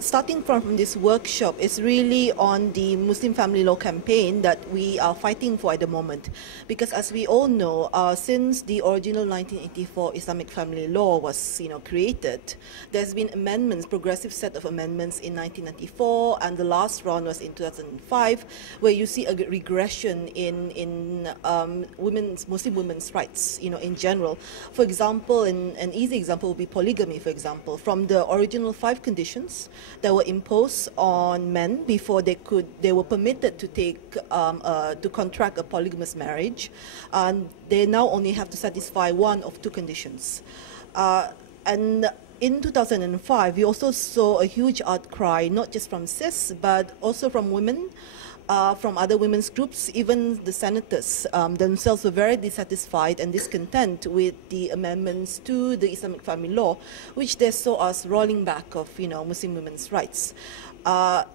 Starting from this workshop is really on the Muslim Family Law campaign that we are fighting for at the moment. Because as we all know, since the original 1984 Islamic Family Law was created, there's been amendments, progressive set of amendments in 1994, and the last round was in 2005, where you see a regression in Muslim women's rights, in general. For example, an easy example would be polygamy, for example. From the original 5 conditions that were imposed on men before they were permitted to contract a polygamous marriage, and they now only have to satisfy one of 2 conditions. And in 2005, we also saw a huge outcry, not just from cis, but also from women, from other women's groups. Even the senators themselves were very dissatisfied and discontent with the amendments to the Islamic Family Law, which they saw as rolling back of Muslim women's rights.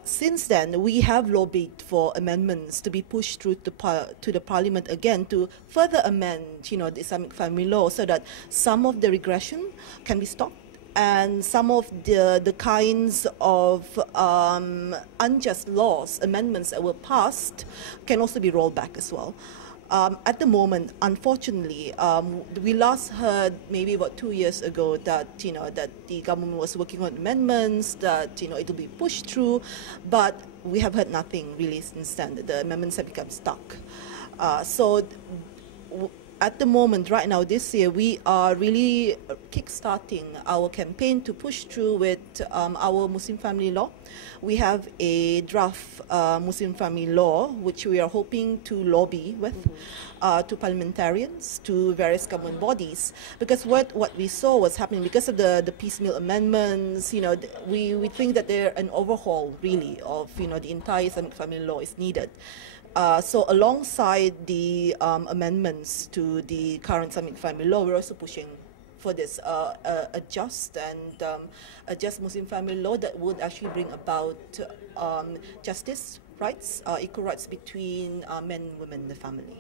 Since then, we have lobbied for amendments to be pushed through to the Parliament again to further amend the Islamic Family Law so that some of the regression can be stopped, and some of the kinds of unjust laws, amendments that were passed, can also be rolled back as well. At the moment, unfortunately, we last heard maybe about 2 years ago that that the government was working on amendments, that it will be pushed through, but we have heard nothing really since then. The amendments have become stuck. At the moment, right now, this year, we are really kickstarting our campaign to push through with our Muslim Family Law. We have a draft Muslim Family Law, which we are hoping to lobby with to parliamentarians, to various government bodies, because what we saw was happening because of the piecemeal amendments. We think that an overhaul, really, of the entire Islamic Family Law is needed. So alongside the amendments to the current Islamic Family Law, we're also pushing for this a just Muslim Family Law that would actually bring about justice, rights, equal rights between men and women in the family.